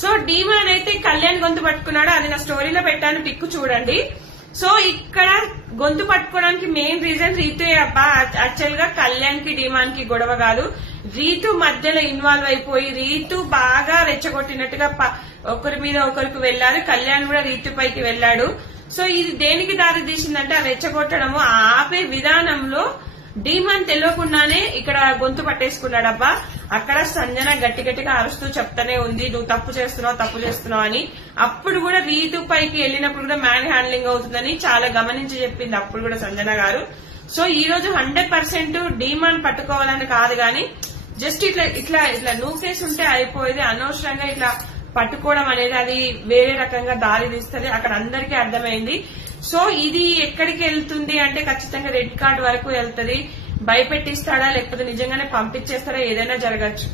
So demon అయితే కళ్యాణ్ గొంతు పట్టుకున్నాడు, అది నా స్టోరీలో పెట్టాను, పిక్ చూడండి. సో ఇక్కడ గొంతు పట్టుకోవడానికి మెయిన్ రీజన్ రీతు అబ్బా. యాక్చువల్ గా కళ్యాణ్ కి డీమాన్ కి గొడవ కాదు, రీతు మధ్యలో ఇన్వాల్వ్ అయిపోయి రీతు బాగా రెచ్చగొట్టినట్టుగా ఒకరి మీద ఒకరికి వెళ్లారు. కళ్యాణ్ కూడా రీతు పైకి వెళ్లాడు. సో ఇది దేనికి దారి తీసిందంటే ఆ రెచ్చగొట్టడము ఆపే విధానంలో డీమాన్ తెలియకుండానే ఇక్కడ గొంతు పట్టేసుకున్నాడబ్బా. అక్కడ సంజన గట్టి గట్టిగా అరుస్తూ చెప్తానే ఉంది, నువ్వు తప్పు చేస్తున్నావు అని. అప్పుడు కూడా రీతు పైకి వెళ్ళినప్పుడు కూడా మ్యాన్ హ్యాండ్లింగ్ అవుతుందని చాలా గమనించి చెప్పింది అప్పుడు కూడా సంజన గారు. సో ఈ రోజు 100% డీమాన్ పట్టుకోవాలని కాదు గాని జస్ట్ ఇట్లా నూకేసి ఉంటే అయిపోయేది. అనవసరంగా ఇట్లా పట్టుకోవడం అనేది అది వేరే రకంగా దారి తీస్తుంది, అక్కడ అందరికీ అర్థమైంది. సో ఇది ఎక్కడికి వెళ్తుంది అంటే ఖచ్చితంగా రెడ్ కార్డ్ వరకు వెళ్తుంది. భయపెట్టిస్తాడా లేకపోతే నిజంగానే పంపించేస్తాడా, ఏదైనా జరగచ్చు.